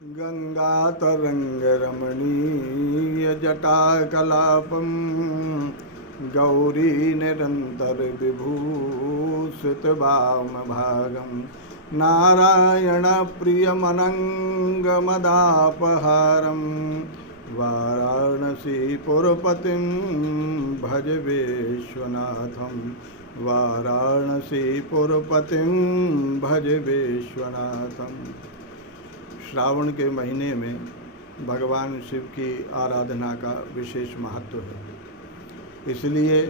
गङ्गातरङ्गरमणीयजटाकलापं गौरी निरन्तरविभूषितवामभागं नारायणप्रियमनङ्गमदापहारं वाराणसीपुरपतिं भज विश्वनाथं वाराणसीपुरपतिं भज विश्वनाथं। श्रावण के महीने में भगवान शिव की आराधना का विशेष महत्व है, इसलिए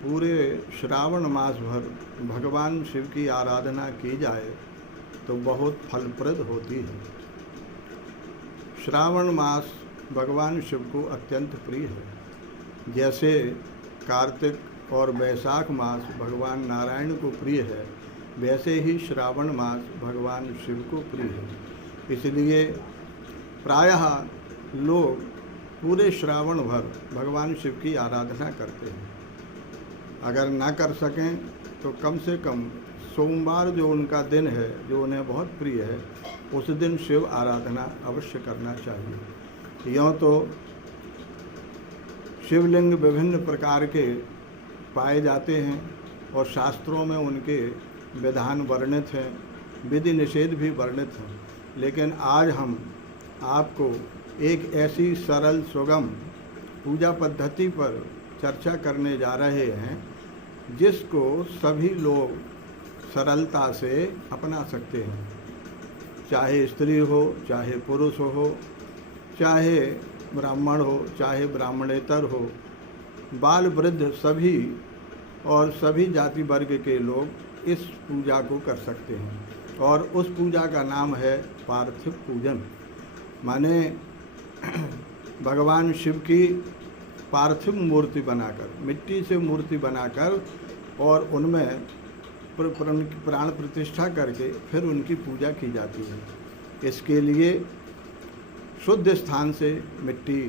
पूरे श्रावण मास भर भगवान शिव की आराधना की जाए तो बहुत फलप्रद होती है। श्रावण मास भगवान शिव को अत्यंत प्रिय है। जैसे कार्तिक और वैशाख मास भगवान नारायण को प्रिय है, वैसे ही श्रावण मास भगवान शिव को प्रिय है। इसलिए प्रायः लोग पूरे श्रावण भर भगवान शिव की आराधना करते हैं। अगर ना कर सकें तो कम से कम सोमवार जो उनका दिन है, जो उन्हें बहुत प्रिय है, उस दिन शिव आराधना अवश्य करना चाहिए। यूँ तो शिवलिंग विभिन्न प्रकार के पाए जाते हैं और शास्त्रों में उनके विधान वर्णित हैं, विधि निषेध भी वर्णित हैं, लेकिन आज हम आपको एक ऐसी सरल सुगम पूजा पद्धति पर चर्चा करने जा रहे हैं जिसको सभी लोग सरलता से अपना सकते हैं। चाहे स्त्री हो, चाहे पुरुष हो, चाहे ब्राह्मण हो, चाहे ब्राह्मणेतर हो, बाल वृद्ध सभी और सभी जाति वर्ग के लोग इस पूजा को कर सकते हैं। और उस पूजा का नाम है पार्थिव पूजन। माने भगवान शिव की पार्थिव मूर्ति बनाकर, मिट्टी से मूर्ति बनाकर और उनमें प्राण प्रतिष्ठा करके फिर उनकी पूजा की जाती है। इसके लिए शुद्ध स्थान से मिट्टी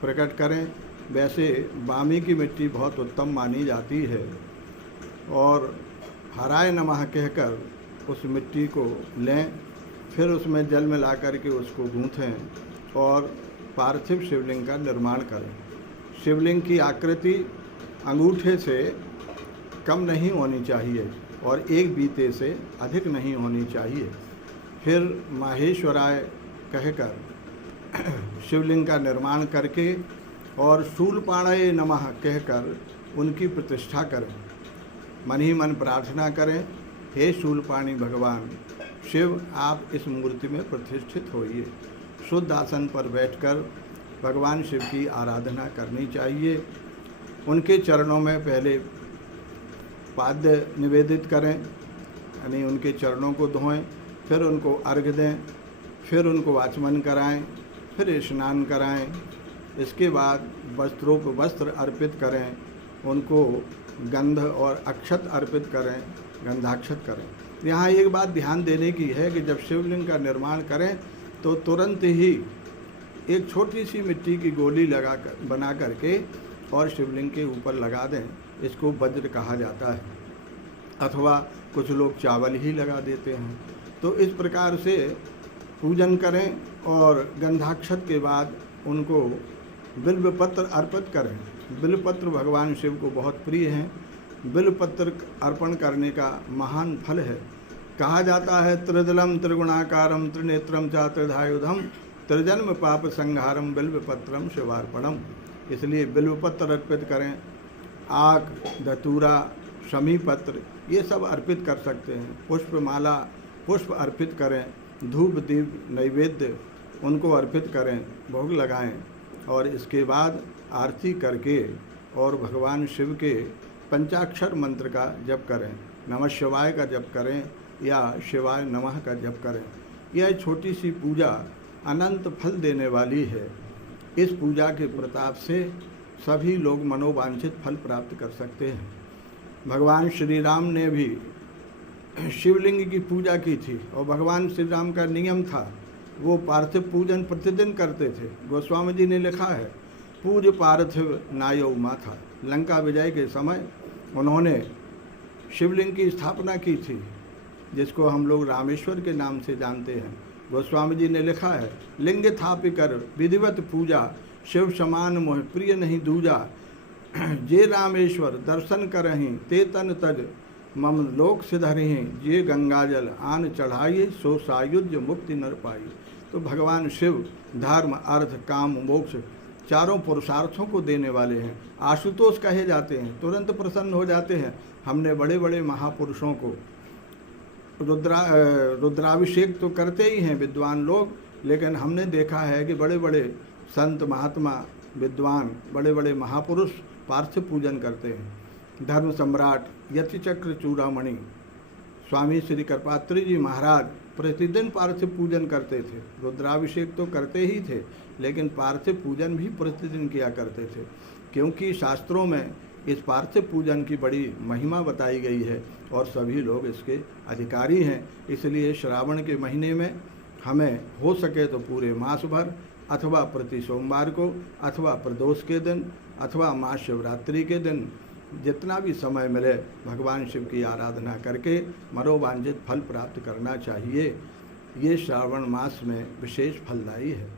प्रकट करें। वैसे बामी की मिट्टी बहुत उत्तम मानी जाती है और हराय नमः कहकर उस मिट्टी को लें, फिर उसमें जल मिला करके उसको गूँथें और पार्थिव शिवलिंग का निर्माण करें। शिवलिंग की आकृति अंगूठे से कम नहीं होनी चाहिए और एक बीते से अधिक नहीं होनी चाहिए। फिर माहेश्वराय कहकर शिवलिंग का निर्माण करके और शूलपाणये नमः कहकर उनकी प्रतिष्ठा करें। मन ही मन प्रार्थना करें, हे शूलपाणी भगवान शिव, आप इस मूर्ति में प्रतिष्ठित होइए। शुद्ध आसन पर बैठकर भगवान शिव की आराधना करनी चाहिए। उनके चरणों में पहले पाद्य निवेदित करें, यानी उनके चरणों को धोएं, फिर उनको अर्घ्य दें, फिर उनको आचमन कराएं, फिर स्नान कराएं। इसके बाद वस्त्र अर्पित करें, उनको गंध और अक्षत अर्पित करें, गंधाक्षत करें। यहाँ एक बात ध्यान देने की है कि जब शिवलिंग का निर्माण करें तो तुरंत ही एक छोटी सी मिट्टी की गोली बना करके और शिवलिंग के ऊपर लगा दें। इसको वज्र कहा जाता है, अथवा कुछ लोग चावल ही लगा देते हैं। तो इस प्रकार से पूजन करें और गंधाक्षत के बाद उनको बिल्वपत्र अर्पित करें। बिल्वपत्र भगवान शिव को बहुत प्रिय हैं। बिल्वपत्र अर्पण करने का महान फल है। कहा जाता है त्रिदलम त्रिगुणाकारम त्रिनेत्रम च त्रिधायुधम त्रिजन्म पाप संहारम बिल्वपत्रम शिवार्पणम। इसलिए बिल्वपत्र अर्पित करें। आक, धतूरा, शमी पत्र ये सब अर्पित कर सकते हैं। पुष्पमाला, पुष्प अर्पित करें। धूप दीप नैवेद्य उनको अर्पित करें, भोग लगाएं और इसके बाद आरती करके और भगवान शिव के पंचाक्षर मंत्र का जप करें। नमः शिवाय का जप करें या शिवाय नमः का जप करें। यह छोटी सी पूजा अनंत फल देने वाली है। इस पूजा के प्रताप से सभी लोग मनोवांछित फल प्राप्त कर सकते हैं। भगवान श्री राम ने भी शिवलिंग की पूजा की थी और भगवान श्री राम का नियम था, वो पार्थिव पूजन प्रतिदिन करते थे। गोस्वामी जी ने लिखा है, पूज्य पार्थिव नायो माथा। लंका विजय के समय उन्होंने शिवलिंग की स्थापना की थी, जिसको हम लोग रामेश्वर के नाम से जानते हैं। गोस्वामी जी ने लिखा है, लिंग थापि कर विधिवत पूजा, शिव समान मोह प्रिय नहीं दूजा। जे रामेश्वर दर्शन करहीं, ते तन तज मम लोक सिधरहीं। जे गंगाजल आन चढ़ाई, सो सायुज्य मुक्ति नर पाई। तो भगवान शिव धर्म, अर्थ, काम, मोक्ष चारों पुरुषार्थों को देने वाले हैं। आशुतोष कहे जाते हैं, तुरंत प्रसन्न हो जाते हैं। हमने बड़े बड़े महापुरुषों को रुद्राभिषेक तो करते ही हैं विद्वान लोग, लेकिन हमने देखा है कि बड़े बड़े संत महात्मा विद्वान, बड़े बड़े महापुरुष पार्थिव पूजन करते हैं। धर्म सम्राट यतिचक्र चूड़ामणि स्वामी श्री कृपात्री जी महाराज प्रतिदिन पार्थिव पूजन करते थे। रुद्राभिषेक तो करते ही थे, लेकिन पार्थिव पूजन भी प्रतिदिन किया करते थे, क्योंकि शास्त्रों में इस पार्थिव पूजन की बड़ी महिमा बताई गई है और सभी लोग इसके अधिकारी हैं। इसलिए श्रावण के महीने में हमें हो सके तो पूरे मास भर, अथवा प्रति सोमवार को, अथवा प्रदोष के दिन, अथवा महाशिवरात्रि के दिन जितना भी समय मिले भगवान शिव की आराधना करके मनोवांछित फल प्राप्त करना चाहिए। ये श्रावण मास में विशेष फलदायी है।